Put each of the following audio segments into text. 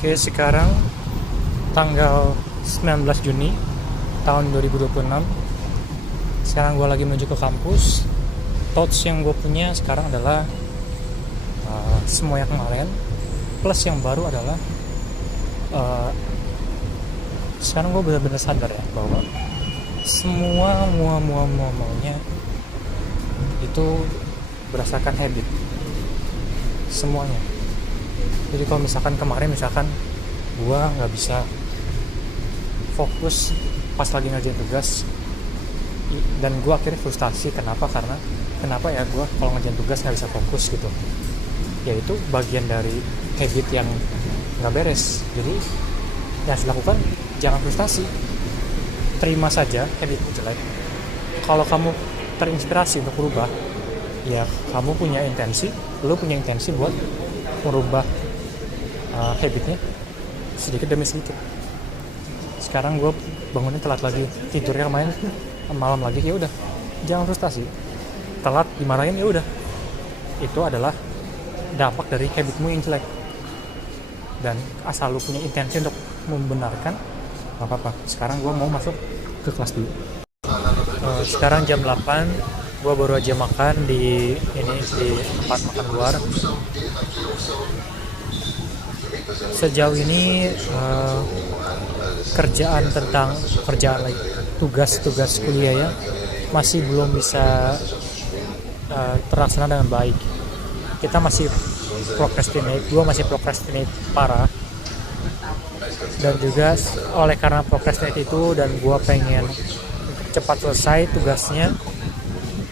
Oke, sekarang tanggal 19 Juni tahun 2026. Sekarang gue lagi menuju ke kampus. Thoughts yang gue punya sekarang adalah semua yang kemarin plus yang baru adalah sekarang gue benar-benar sadar ya bahwa semua maunya itu berdasarkan habit semuanya. Jadi kalau misalkan kemarin gue nggak bisa fokus pas lagi ngerjain tugas dan gue akhirnya frustasi. Kenapa ya gue kalau ngerjain tugas nggak bisa fokus gitu. Ya itu bagian dari habit yang nggak beres. Jadi yang harus dilakukan jangan frustasi, terima saja habit jelek. Kalau kamu terinspirasi untuk berubah, ya kamu punya intensi buat merubah habitnya sedikit demi sedikit. Sekarang gue bangunnya telat lagi, tidurnya malam lagi, ya udah jangan frustasi. Telat dimarahin, ya udah itu adalah dampak dari habitmu yang jelek, dan asal lu punya intensi untuk membenarkan, gak apa-apa. Sekarang gue mau masuk ke kelas dulu. Sekarang jam 8, gue baru aja makan di tempat makan luar. Sejauh ini kerjaan lagi, tugas kuliah ya masih belum bisa terlaksana dengan baik. Kita masih gue masih procrastinate parah, dan juga oleh karena procrastinate itu dan gue pengen cepat selesai tugasnya,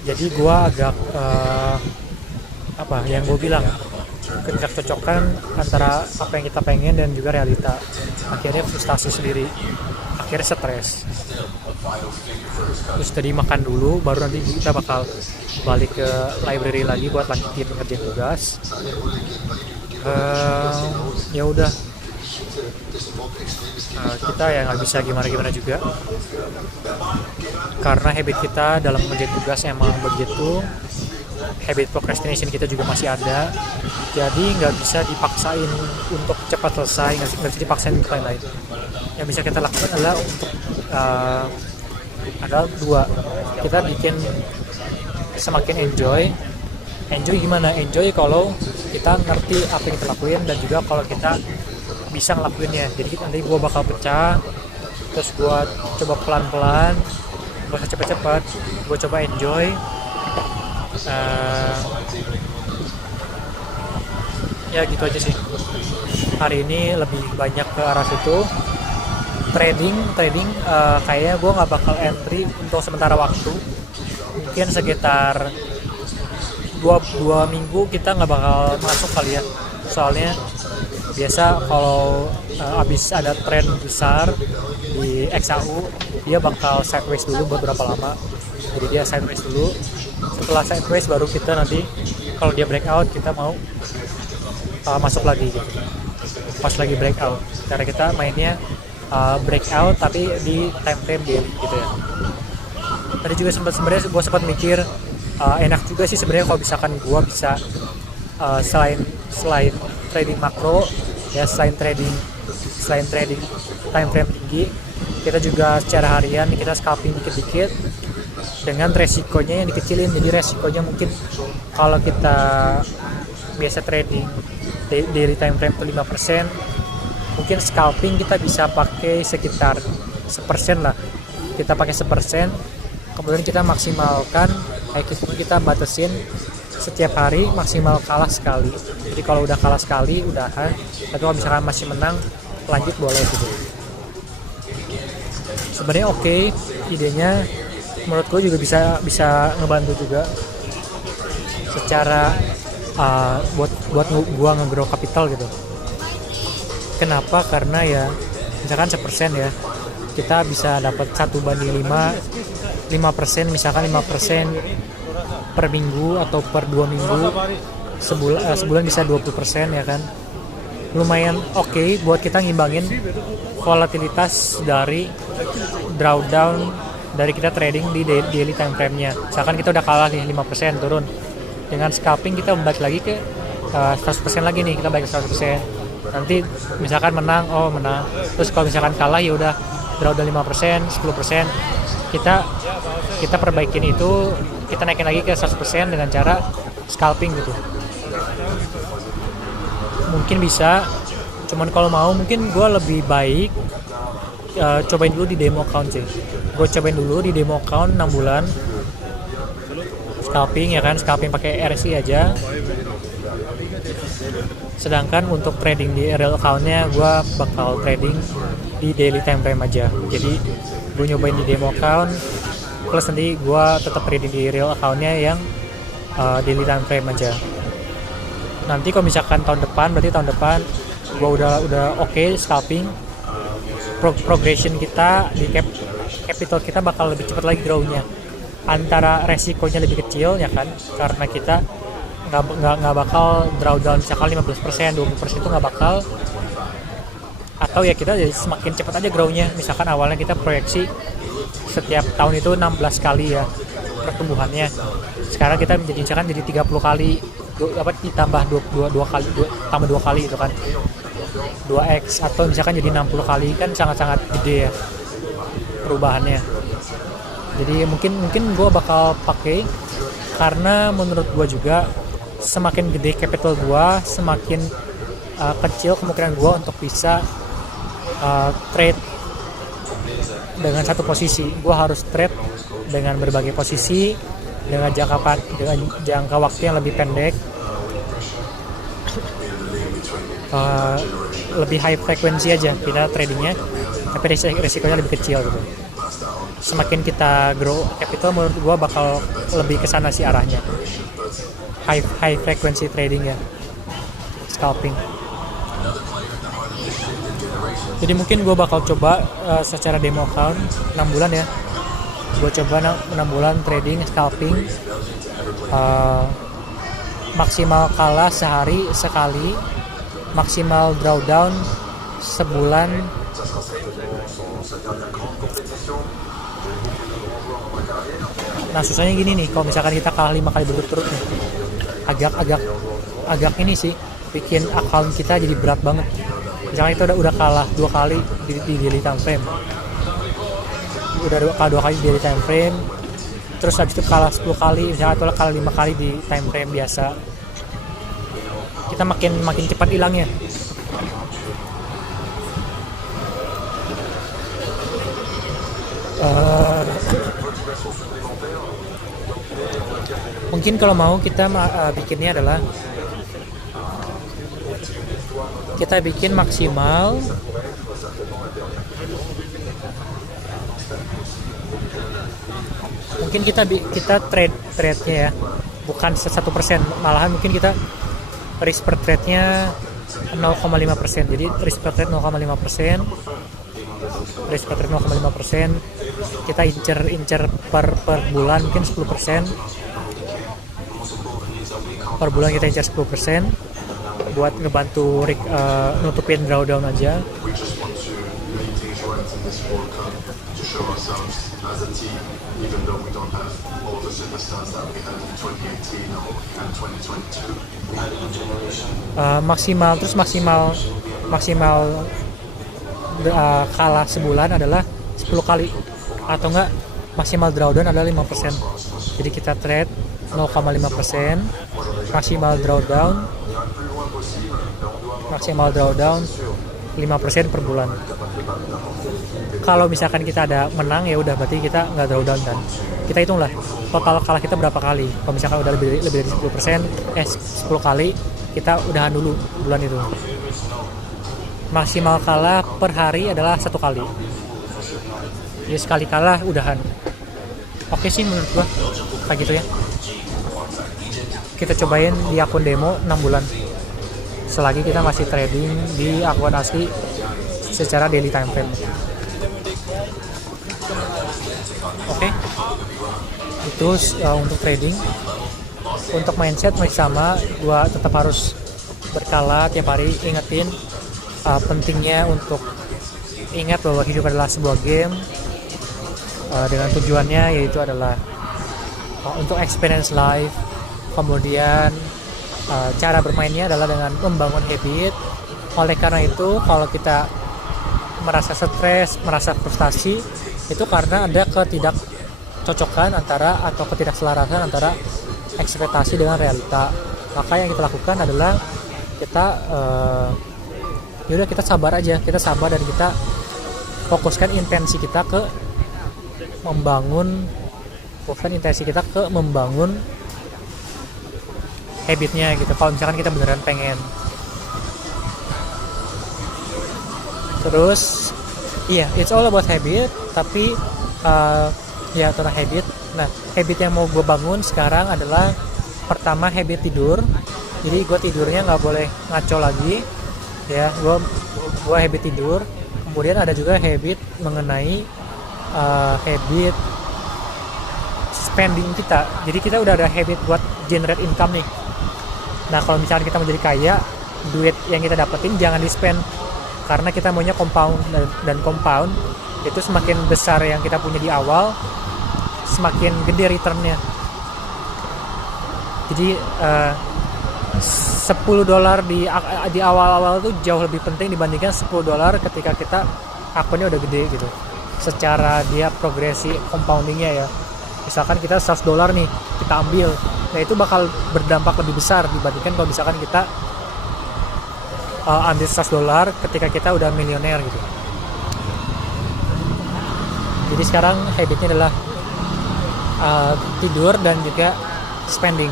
jadi gue agak yang gue bilang, ketidakcocokan antara apa yang kita pengen dan juga realita. Akhirnya frustasi sendiri, akhirnya stres. Terus tadi makan dulu, baru nanti kita bakal balik ke library lagi buat lanjutin ngerjain tugas. Ya udah, kita ya nggak bisa gimana juga, karena habit kita dalam ngerjain tugas emang begitu. Habit procrastination kita juga masih ada, jadi nggak bisa dipaksain untuk cepat selesai, nggak bisa dipaksain untuk lain-lain. Yang bisa kita lakukan adalah adalah dua, kita bikin semakin enjoy gimana? Enjoy kalau kita ngerti apa yang kita lakuin, dan juga kalau kita bisa ngelakuinnya. Jadi nanti gue bakal pecah, terus gue coba pelan-pelan, gak usah cepet-cepet, gue coba enjoy. Ya gitu aja sih. Hari ini lebih banyak ke arah situ. Trading kayaknya gue nggak bakal entry untuk sementara waktu. Mungkin sekitar 2 minggu kita nggak bakal masuk kali ya. Soalnya biasa kalau abis ada tren besar di XAU, dia bakal sideways dulu beberapa lama. Jadi dia sideways dulu. Setelah sideways baru kita nanti kalau dia breakout kita mau masuk lagi gitu. Pas lagi breakout, karena kita mainnya breakout tapi di time frame daily gitu ya. Tadi juga gue sempat mikir enak juga sih sebenarnya kalau misalkan gue bisa selain trading makro ya, selain trading time frame tinggi, kita juga secara harian kita scalping dikit-dikit dengan resikonya yang dikecilin. Jadi resikonya mungkin kalau kita biasa trading daily time frame itu 5%, mungkin scalping kita bisa pakai sekitar 1% lah. Kita pakai 1%, kemudian kita maksimalkan, kita batasin setiap hari maksimal kalah sekali. Jadi kalau udah kalah sekali udahan, tapi kalau misalkan masih menang lanjut boleh gitu. Sebenarnya oke, idenya menurut gue juga bisa ngebantu juga secara buat gua nge-grow capital gitu. Kenapa? Karena ya misalkan 1% ya, kita bisa dapat 1/5, 5%, misalkan 5% per minggu atau per 2 minggu, sebulan bisa 20% ya kan. Lumayan oke buat kita ngimbangin volatilitas dari drawdown dari kita trading di daily time frame-nya. Misalkan kita udah kalah nih 5% turun, dengan scalping kita balik lagi ke 100% lagi nih, kita balik ke 100%. Nanti misalkan menang, terus kalau misalkan kalah ya udah drawdown 5%, 10%, kita perbaikin itu, kita naikin lagi ke 100% dengan cara scalping gitu. Mungkin bisa, cuman kalau mau mungkin gue lebih baik cobain dulu di demo account sih. Gue cobain dulu di demo account 6 bulan scalping ya kan, scalping pakai RSI aja. Sedangkan untuk trading di real account-nya gue bakal trading di daily time frame aja. Jadi gue nyobain di demo account, plus nanti gue tetap trading di real account-nya yang daily time frame aja. Nanti kalau misalkan berarti tahun depan gue udah oke scalping, progression kita di capital kita bakal lebih cepat lagi grow-nya. Antara resikonya lebih kecil ya kan, karena kita nggak bakal drawdown misalkan 15%, 20% itu nggak bakal. Atau ya kita jadi semakin cepat aja grow-nya. Misalkan awalnya kita proyeksi setiap tahun itu 16 kali ya pertumbuhannya. Sekarang kita misalkan jadi 30 kali, ditambah 2 kali, tambah 2 kali itu kan 2x, atau misalkan jadi 60 kali, kan sangat-sangat gede ya perubahannya. Jadi mungkin gue bakal pakai, karena menurut gue juga semakin gede capital gue, semakin kecil kemungkinan gue untuk bisa trade dengan satu posisi. Gue harus trade dengan berbagai posisi dengan jangka waktu yang lebih pendek, lebih high frekuensi aja kita tradingnya, tapi risikonya lebih kecil gitu. Semakin kita grow capital, menurut gue bakal lebih kesana sih arahnya, high frequency trading ya, scalping. Jadi mungkin gue bakal coba secara demo account 6 bulan ya, gue coba 6 bulan trading scalping, maksimal kalah sehari sekali, maksimal drawdown sebulan. Nah susahnya gini nih, kalau misalkan kita kalah 5 kali berturut-turut nih, agak ini sih bikin account kita jadi berat banget. Misalkan kita udah kalah 2 kali di daily time frame, udah kalah 2 kali di daily time frame, terus habis itu kalah 10 kali misalnya, atau kalah 5 kali di time frame biasa, kita makin cepat hilangnya. Mungkin kalau mau kita bikinnya adalah kita bikin maksimal mungkin kita trade-nya ya bukan 1%, malahan mungkin kita risk per trade-nya 0,5%. Jadi risk per trade 0,5%, risk per trade 0,5%, kita incer per bulan mungkin 10%. Per bulan kita incer 10% buat ngebantu nutupin drawdown aja. Maksimal kalah sebulan adalah 10 kali, atau enggak maksimal drawdown adalah 5%. Jadi kita trade 0,5%, maksimal drawdown 5% per bulan. Kalau misalkan kita ada menang ya udah, berarti kita nggak drawdown kan. Kita hitunglah total kalah kita berapa kali. Kalau misalkan udah lebih dari 10%, 10 kali, kita udahan dulu bulan itu. Maksimal kalah per hari adalah 1 kali. Jadi sekali kalah udahan. Oke sih menurut gua kayak gitu ya. Kita cobain di akun demo 6 bulan. Selagi kita masih trading di akun asli secara daily time frame. Oke. Itu untuk trading. Untuk mindset masih sama, gua tetap harus berkala tiap hari, ingetin pentingnya untuk ingat bahwa hidup adalah sebuah game, dengan tujuannya yaitu adalah untuk experience life. Kemudian cara bermainnya adalah dengan membangun habit, Oleh karena itu kalau kita merasa stres, merasa frustasi, itu karena ada ketidakcocokan atau ketidakselarasan antara ekspektasi dengan realita. Maka yang kita lakukan adalah kita yaudah kita sabar aja, kita sabar dan kita fokuskan intensi kita ke membangun habitnya gitu. Kalau misalkan kita beneran pengen. Terus it's all about habit, tapi tentang habit. Nah, habit yang mau gue bangun sekarang adalah pertama habit tidur. Jadi gue tidurnya nggak boleh ngaco lagi, ya. Gue habit tidur. Kemudian ada juga habit mengenai habit spending kita. Jadi kita udah ada habit buat generate income nih. Nah, kalau misalnya kita mau jadi kaya, duit yang kita dapetin jangan di-spend, karena kita maunya compound, dan compound itu semakin besar yang kita punya di awal, semakin gede returnnya. Jadi $10 di awal-awal itu jauh lebih penting dibandingkan $10 ketika kita akunnya udah gede gitu. Secara dia progresi compoundingnya ya. Misalkan kita $100 nih, kita ambil. Nah, itu bakal berdampak lebih besar dibandingkan kalau misalkan kita ambil $100 ketika kita udah milioner gitu. Jadi sekarang habitnya adalah tidur dan juga spending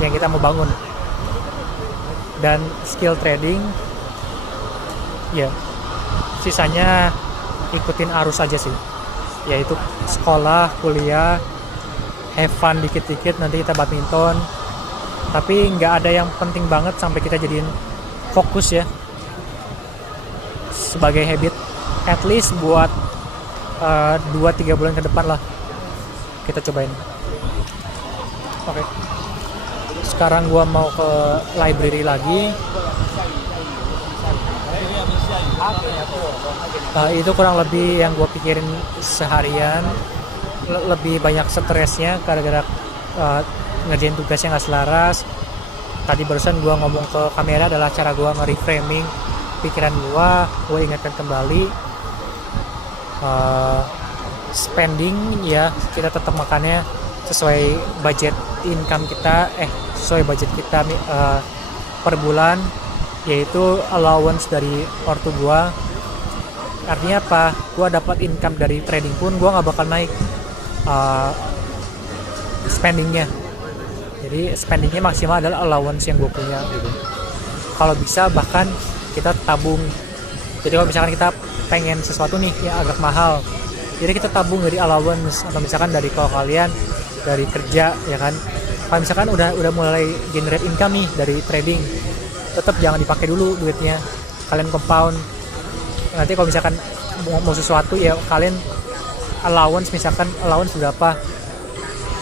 yang kita mau bangun. Dan skill trading, ya sisanya ikutin arus aja sih. Yaitu sekolah, kuliah, have fun dikit-dikit, nanti kita badminton. Tapi nggak ada yang penting banget sampai kita jadiin fokus ya, sebagai habit. At least buat 2-3 bulan ke depan lah kita cobain. Oke. Sekarang gua mau ke library lagi. Itu kurang lebih yang gue pikirin seharian. Lebih banyak stresnya gara-gara ngerjain tugasnya nggak selaras. Tadi barusan gue ngomong ke kamera adalah cara gue nge-reframing pikiran gue ingatkan kembali spending ya, kita tetap makannya sesuai budget income kita, sesuai budget kita per bulan, yaitu allowance dari ortu gue. Artinya apa? Gue dapat income dari trading pun gue nggak bakal naik spendingnya. Jadi spendingnya maksimal adalah allowance yang gue punya gitu. Kalau bisa bahkan kita tabung. Jadi kalau misalkan kita pengen sesuatu nih yang agak mahal, jadi kita tabung dari allowance, atau misalkan dari, kalau kalian dari kerja ya kan, kalau misalkan udah mulai generate income nih dari trading, tetap jangan dipakai dulu duitnya, kalian compound. Nanti kalau misalkan mau sesuatu ya kalian allowance, misalkan allowance berapa,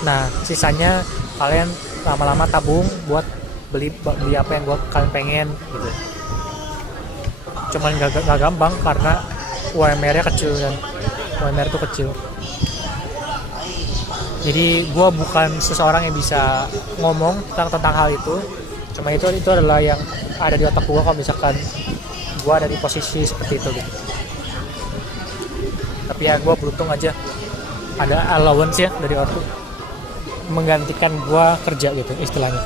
nah sisanya kalian lama-lama tabung buat beli apa yang kalian pengen gitu. Cuman gak gampang karena UMR-nya kecil, dan UMR itu kecil. Jadi gue bukan seseorang yang bisa ngomong tentang hal itu. Cuma itu adalah yang ada di otak gue kalau misalkan gue ada di posisi seperti itu gitu. Tapi ya gue beruntung aja ada allowance ya dari ortu menggantikan gue kerja gitu istilahnya.